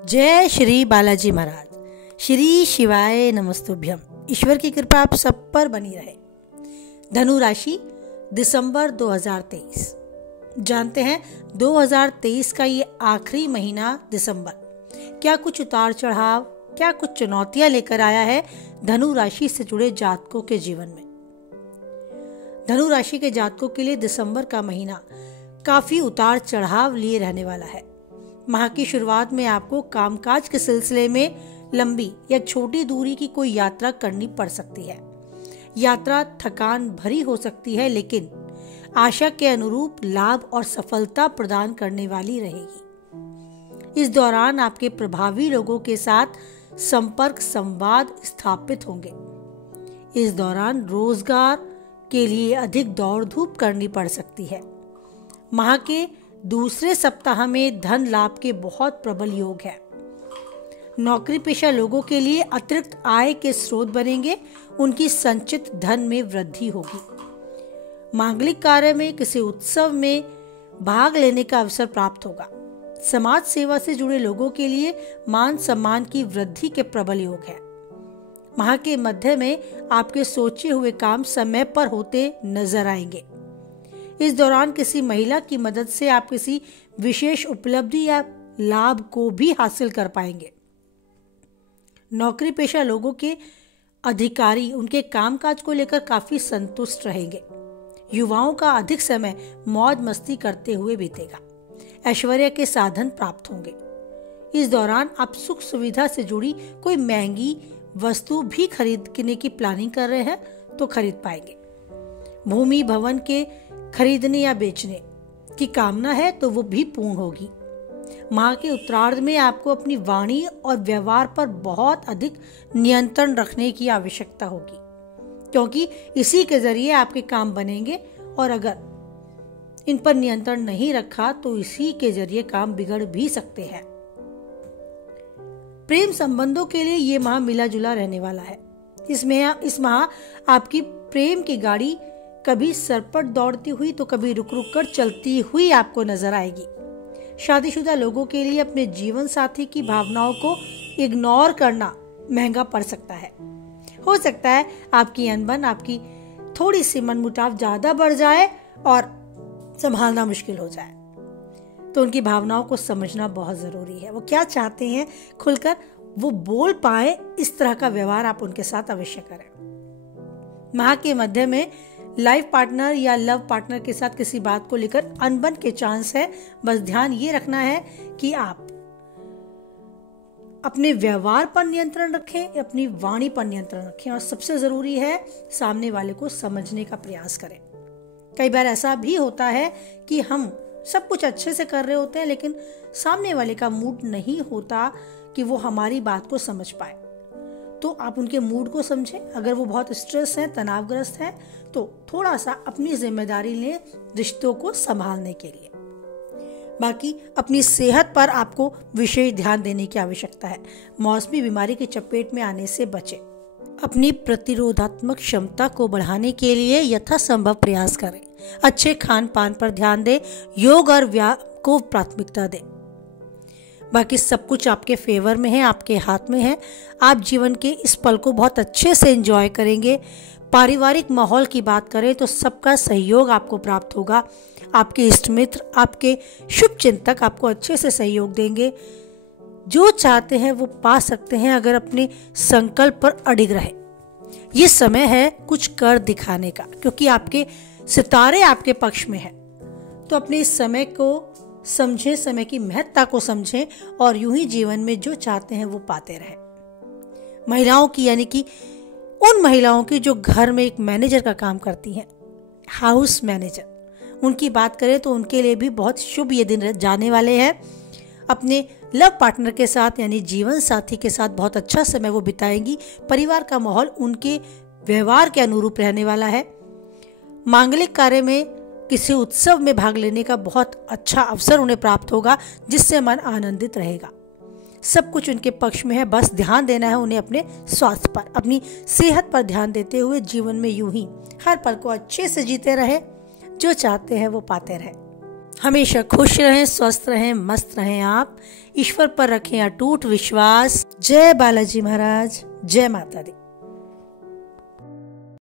जय श्री बालाजी महाराज। श्री शिवाय नमस्तुभ्यम। ईश्वर की कृपा आप सब पर बनी रहे। धनु राशि, दिसंबर 2023। जानते हैं 2023 का ये आखिरी महीना दिसंबर क्या कुछ उतार चढ़ाव, क्या कुछ चुनौतियां लेकर आया है धनु राशि से जुड़े जातकों के जीवन में। धनु राशि के जातकों के लिए दिसंबर का महीना काफी उतार चढ़ाव लिए रहने वाला है। माह की शुरुआत में आपको कामकाज के सिलसिले में लंबी या छोटी दूरी की कोई यात्रा करनी पड़ सकती है। यात्रा थकान भरी हो सकती है, लेकिन आशा के अनुरूप लाभ और सफलता प्रदान करने वाली रहेगी। इस दौरान आपके प्रभावी लोगों के साथ संपर्क संवाद स्थापित होंगे। इस दौरान रोजगार के लिए अधिक दौड़ धूप करनी पड़ सकती है। माह के दूसरे सप्ताह में धन लाभ के बहुत प्रबल योग है। नौकरी पेशा लोगों के लिए अतिरिक्त आय के स्रोत बनेंगे। उनकी संचित धन में वृद्धि होगी। मांगलिक कार्य में किसी उत्सव में भाग लेने का अवसर प्राप्त होगा। समाज सेवा से जुड़े लोगों के लिए मान सम्मान की वृद्धि के प्रबल योग है। माह के मध्य में आपके सोचे हुए काम समय पर होते नजर आएंगे। इस दौरान किसी महिला की मदद से आप किसी विशेष उपलब्धि या लाभ को भी हासिल कर पाएंगे। नौकरी पेशा लोगों के अधिकारी उनके कामकाज को लेकर काफी संतुष्ट रहेंगे। युवाओं का अधिक समय मौज मस्ती करते हुए बीतेगा। ऐश्वर्य के साधन प्राप्त होंगे। इस दौरान आप सुख सुविधा से जुड़ी कोई महंगी वस्तु भी खरीदने की प्लानिंग कर रहे हैं तो खरीद पाएंगे। भूमि भवन के खरीदने या बेचने की कामना है तो वो भी पूर्ण होगी। माह के उत्तरार्ध में आपको अपनी वाणी और व्यवहार पर बहुत अधिक नियंत्रण रखने की आवश्यकता होगी, क्योंकि इसी के जरिए आपके काम बनेंगे और अगर इन पर नियंत्रण नहीं रखा तो इसी के जरिए काम बिगड़ भी सकते हैं। प्रेम संबंधों के लिए ये माह मिला जुला रहने वाला है। इस माह आपकी प्रेम की गाड़ी कभी सरपट दौड़ती हुई तो कभी रुक रुक कर चलती हुई आपको नजर आएगी। शादीशुदा लोगों के लिए अपने जीवन साथी की भावनाओं को इग्नोर करना महंगा पड़ सकता है। हो सकता है आपकी अनबन, आपकी थोड़ी सी मनमुटाव ज्यादा बढ़ जाए और संभालना मुश्किल हो जाए। तो उनकी भावनाओं को समझना बहुत जरूरी है। वो क्या चाहते हैं खुलकर वो बोल पाए, इस तरह का व्यवहार आप उनके साथ अवश्य करें। माह के मध्य में लाइफ पार्टनर या लव पार्टनर के साथ किसी बात को लेकर अनबन के चांस है। बस ध्यान ये रखना है कि आप अपने व्यवहार पर नियंत्रण रखें, अपनी वाणी पर नियंत्रण रखें और सबसे जरूरी है सामने वाले को समझने का प्रयास करें। कई बार ऐसा भी होता है कि हम सब कुछ अच्छे से कर रहे होते हैं, लेकिन सामने वाले का मूड नहीं होता कि वो हमारी बात को समझ पाए। तो आप उनके मूड को समझें। अगर वो बहुत स्ट्रेस है, तनावग्रस्त है, तो थोड़ा सा अपनी जिम्मेदारी लें रिश्तों को संभालने के लिए। बाकी अपनी सेहत पर आपको विशेष ध्यान देने की आवश्यकता है। मौसमी बीमारी की चपेट में आने से बचें। अपनी प्रतिरोधात्मक क्षमता को बढ़ाने के लिए यथासंभव प्रयास करें। अच्छे खान पान पर ध्यान दें। योग और व्यायाम को प्राथमिकता दें। बाकी सब कुछ आपके फेवर में है, आपके हाथ में है। आप जीवन के इस पल को बहुत अच्छे से एंजॉय करेंगे। पारिवारिक माहौल की बात करें तो सबका सहयोग आपको प्राप्त होगा। आपके इष्ट मित्र, आपके शुभ चिंतक आपको अच्छे से सहयोग देंगे। जो चाहते हैं वो पा सकते हैं अगर अपने संकल्प पर अडिग रहे। ये समय है कुछ कर दिखाने का, क्योंकि आपके सितारे आपके पक्ष में है। तो अपने इस समय को समझें, समय की महत्ता को समझें और यूं ही जीवन में जो चाहते हैं वो पाते रहें। महिलाओं की, यानी कि उन महिलाओं की जो घर में एक मैनेजर का काम करती हैं, हाउस मैनेजर, उनकी बात करें तो उनके लिए भी बहुत शुभ ये दिन जाने वाले हैं। अपने लव पार्टनर के साथ यानी जीवन साथी के साथ बहुत अच्छा समय वो बिताएंगी। परिवार का माहौल उनके व्यवहार के अनुरूप रहने वाला है। मांगलिक कार्य में किसी उत्सव में भाग लेने का बहुत अच्छा अवसर उन्हें प्राप्त होगा, जिससे मन आनंदित रहेगा। सब कुछ उनके पक्ष में है। बस ध्यान देना है उन्हें अपने स्वास्थ्य पर, अपनी सेहत पर ध्यान देते हुए जीवन में यूं ही हर पल को अच्छे से जीते रहे। जो चाहते हैं वो पाते रहे। हमेशा खुश रहें, स्वस्थ रहें, मस्त रहें। आप ईश्वर पर रखें अटूट विश्वास। जय बालाजी महाराज, जय माता दी।